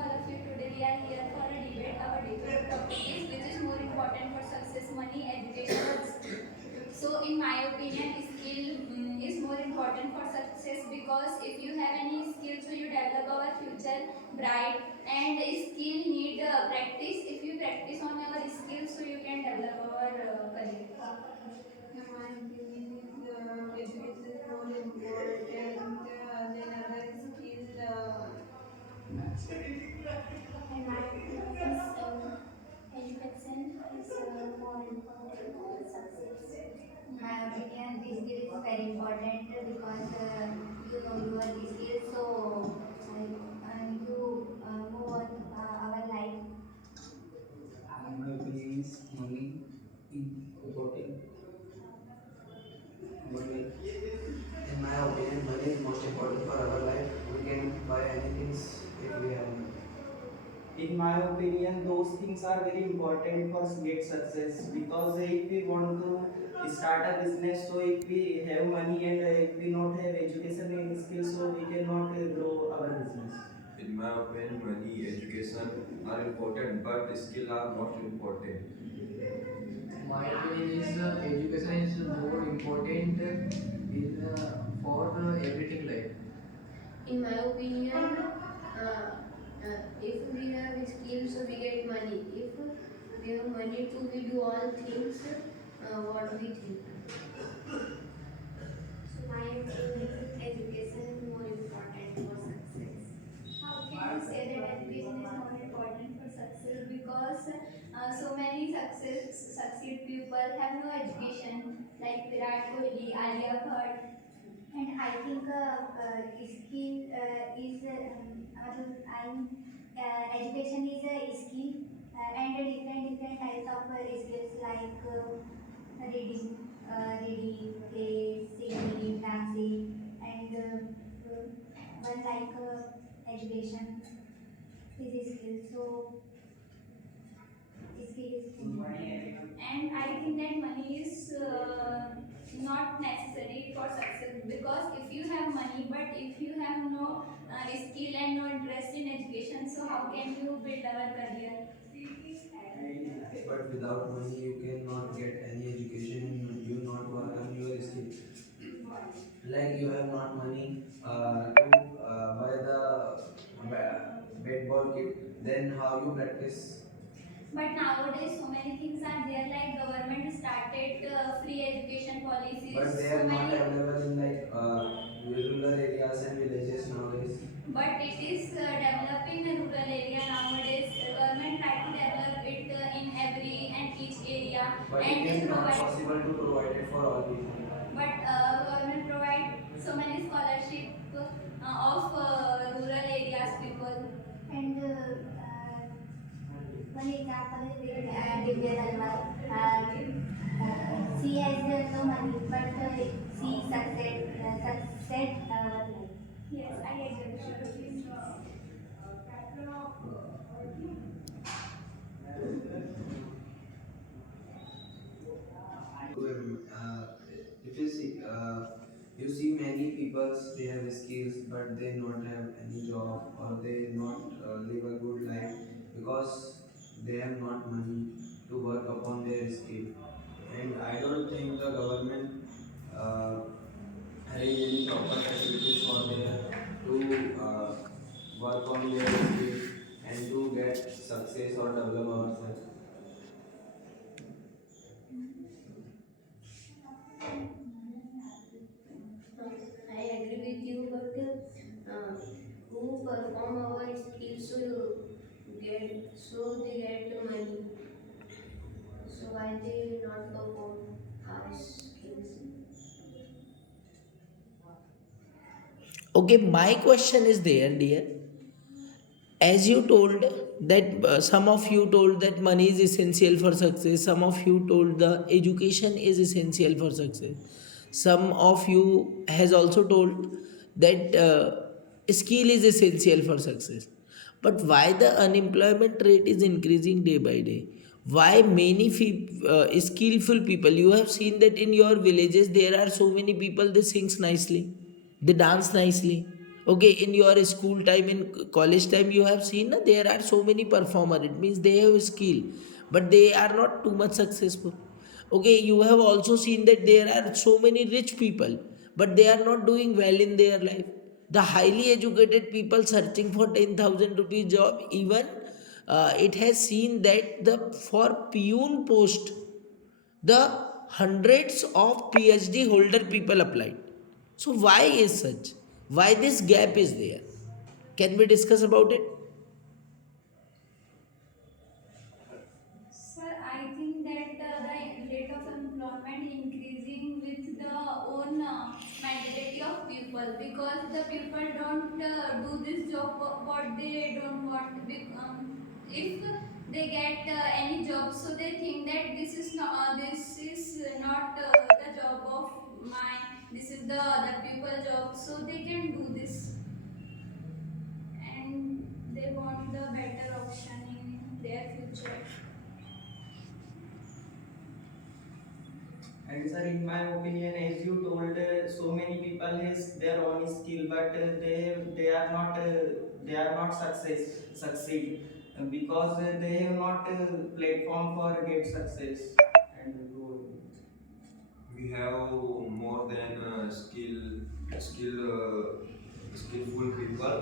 all of you. Today we are here for a debate. Our debate topic is which is more important for success, money, education, or skill. So, in my opinion, skill is more important for success because if you have any skill, so you develop our future bright. And skill need practice. If you practice on your skill, so you can develop our career. In my opinion, is education is more important than other skill. In my opinion, education is more important for success. In my opinion, this skill is very important because you know your skills, so you move on our life. In my opinion, is money important. But like, In my opinion, money is most important for our life. We can buy anything if we have money. in my opinion, those things are very important for get success because if we want to start a business, so if we have money and if we not have education and skills, so we cannot grow our business. In my opinion, money, education are important, but skill are most important. My opinion is education is more important in for everything life. In my opinion, if we have skills, we get money. If we have money to we do all things what we think. So my opinion, education is more important for success. How can you say that education is more important for success? Because so many succeed people have no education, like Virat Kohli, Alia Bhatt, and I think skill is education is a skill and a different types of skills like reading, play, singing, dancing, and one like education is a skill. So skill is important. And I think that money is not necessary for success because if you have money but if you have no skill and no interest in education, so how can you build our career? But without money, you cannot get any education and you not work on your skill. Like you have not money to buy the bed ball kit, then how you practice? But nowadays, so many things are there. Like government started free education policies. But they So are not many. available in like rural areas and villages nowadays. But it is developing the rural area nowadays. Government try to develop it in every and each area, But and it is is not provide. possible to provide it for all people. But government provide so many scholarship of rural areas people. And one example is Divya Dalwar. She has no money, but she succeed life. Yes, I agree. If you see many people, they have skills, but they not have any job or they not live a good life because they have not money to work upon their skill. And I don't think the government uh, arrange any proper facilities for them to work on their skill and to get success or develop ourselves. I agree with you, but who perform our skills they get money. So why they not perform our skills? Okay, my question is there, dear. As you told that some of you told that money is essential for success, some of you told the education is essential for success, some of you has also told that skill is essential for success. But why the unemployment rate is increasing day by day? Why many skillful people, you have seen that in your villages there are so many people, they sing nicely, they dance nicely, Okay, in your school time, in college time, you have seen there are so many performer. It means they have skill, but they are not too much successful. Okay, you have also seen that there are so many rich people, but they are not doing well in their life. The highly educated people searching for 10,000 rupees job, even it has seen that the for peon post the hundreds of PhD holder people applied. So why is such? Why this gap is there? Can we discuss about it? Sir, I think that the rate of employment increasing with the own mentality of people, because the people don't do this job what they don't want. If they get any job, so they think that this is not the job of mine. This is the other people job, so they can do this, and they want the better option in their future. And sir, in my opinion, as you told, so many people has their own skill, but they are not succeed because they have not platform for get success and grow. We have more than skillful people,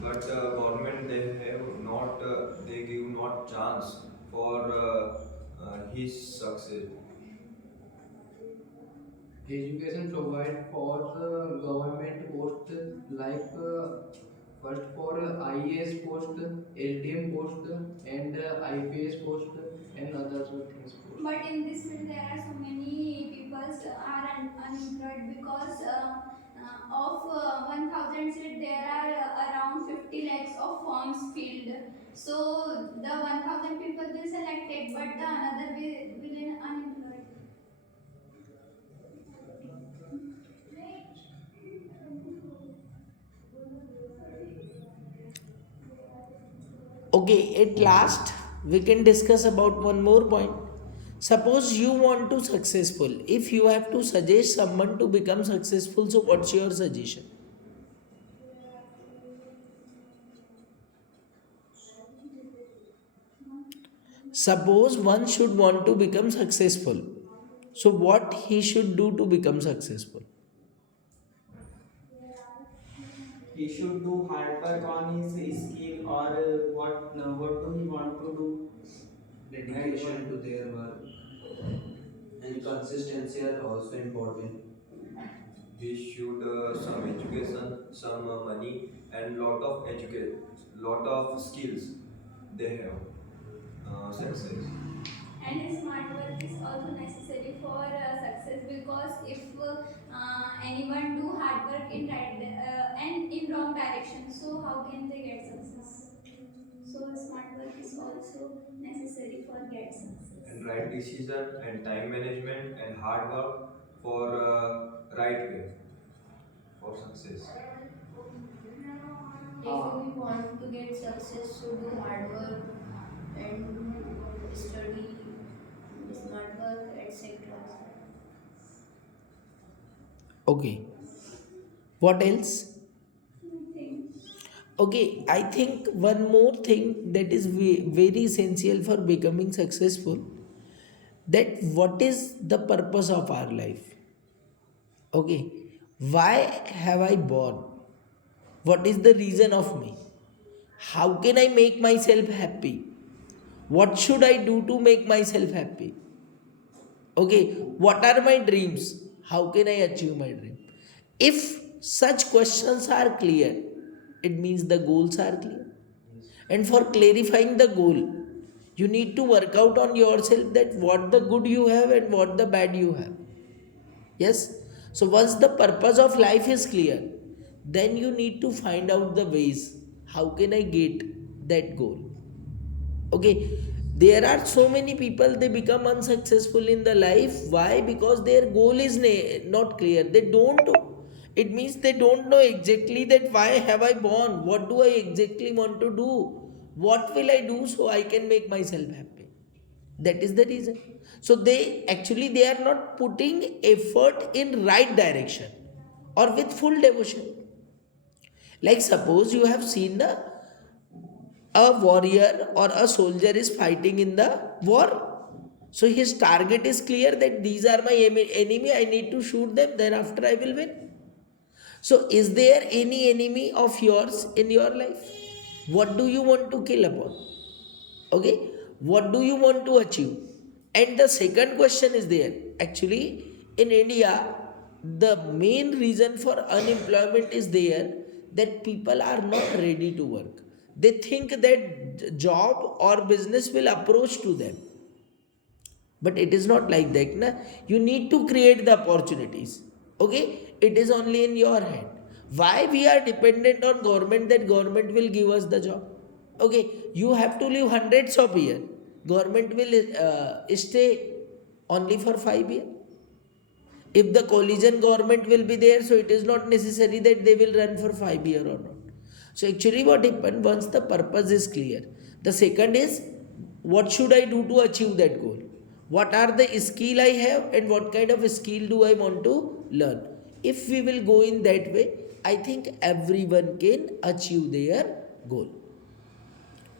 but government they have not they give not chance for his success. Education provide for the government post like first for IAS post, SDM post, and IPS post, and other things post. But in this field, there are so many people are unemployed, because of 1,000 seats, there are around 50 lakhs of forms filled. So the 1,000 people will selected, but the another will in unemployed. Okay, at last we can discuss about one more point. Suppose you want to successful. If you have to suggest someone to become successful, so what's your suggestion? Suppose one should want to become successful. So what he should do to become successful? He should do hard work on his skill, or what do he want to do. Dedication to their work and consistency are also important. He should some education, some money, and lot of skills. They have success. And smart work is also necessary for success, because if anyone do hard work in and in wrong direction, so how can they get success? So smart work is also necessary for get success. And right decision and time management and hard work for right way for success. If we want to get success, so do hard work and study, smart work, etc. Okay. What else? Nothing. Okay, I think one more thing that is very essential for becoming successful, that what is the purpose of our life? Okay, why have I born? What is the reason of me? How can I make myself happy? What should I do to make myself happy? Okay, what are my dreams? How can I achieve my dream? If such questions are clear, it means the goals are clear. And for clarifying the goal, you need to work out on yourself that what the good you have and what the bad you have. Yes? So once the purpose of life is clear, then you need to find out the ways. How can I get that goal? Okay, there are so many people they become unsuccessful in the life. Why? Because their goal is not clear. They don't. It means they don't know exactly that why have I born? What do I exactly want to do? What will I do so I can make myself happy? That is the reason. So they are not putting effort in right direction or with full devotion. Like suppose you have seen a warrior or a soldier is fighting in the war. So his target is clear that these are my enemy, I need to shoot them, then after I will win. So is there any enemy of yours in your life? What do you want to kill upon? Okay, what do you want to achieve? And the second question is there, actually in India the main reason for unemployment is there, that people are not ready to work. They think that job or business will approach to them, but it is not like that na? You need to create the opportunities. Okay, it is only in your hand. Why we are dependent on government, that government will give us the job? Okay, you have to live hundreds of years, government will stay only for 5 years. If the coalition government will be there, so it is not necessary that they will run for 5 years or not. So actually what happened, once the purpose is clear, the second is what should I do to achieve that goal? What are the skill I have and what kind of skill do I want to learn? If we will go in that way, I think everyone can achieve their goal.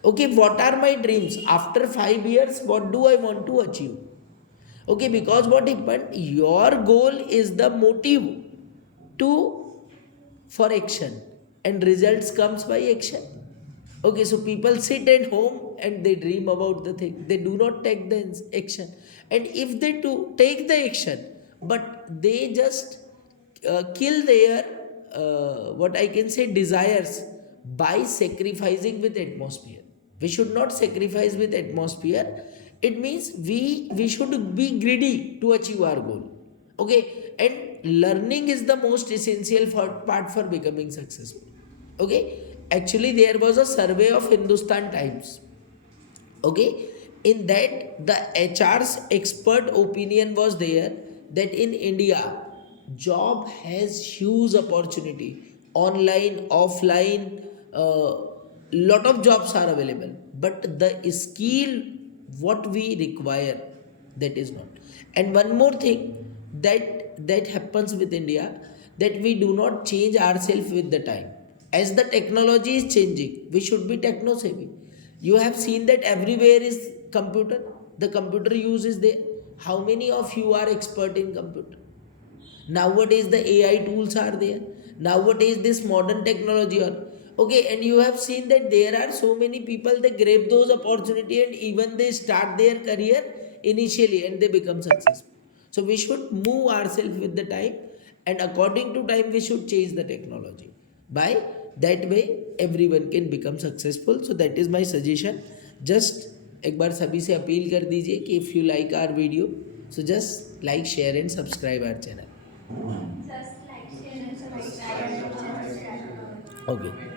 Okay, what are my dreams? After 5 years, what do I want to achieve? Okay, because what happened, your goal is the motive for action, and results comes by action. Okay, so people sit at home and they dream about the thing, they do not take the action. And if they do take the action, but they just kill their what I can say desires by sacrificing with atmosphere. We should not sacrifice with atmosphere. It means we should be greedy to achieve our goal. Okay, and learning is the most essential part for becoming successful. Okay, actually there was a survey of Hindustan Times. Okay, in that the HR's expert opinion was there that in India job has huge opportunity, online, offline, lot of jobs are available, but the skill what we require, that is not. And one more thing that happens with India, that we do not change ourselves with the time. As the technology is changing, we should be techno savvy. You have seen that everywhere is computer, the computer use is there. How many of you are expert in computer? Nowadays the AI tools are there. Nowadays this modern technology are okay, and you have seen that there are so many people, they grab those opportunity and even they start their career initially and they become successful. So we should move ourselves with the time, and according to time we should change the technology. By that way everyone can become successful. So that is my suggestion. Just एक बार सभी से appeal कर दीजिए कि if you like our video, so just like, share and subscribe our channel. Just like, share and subscribe. Okay.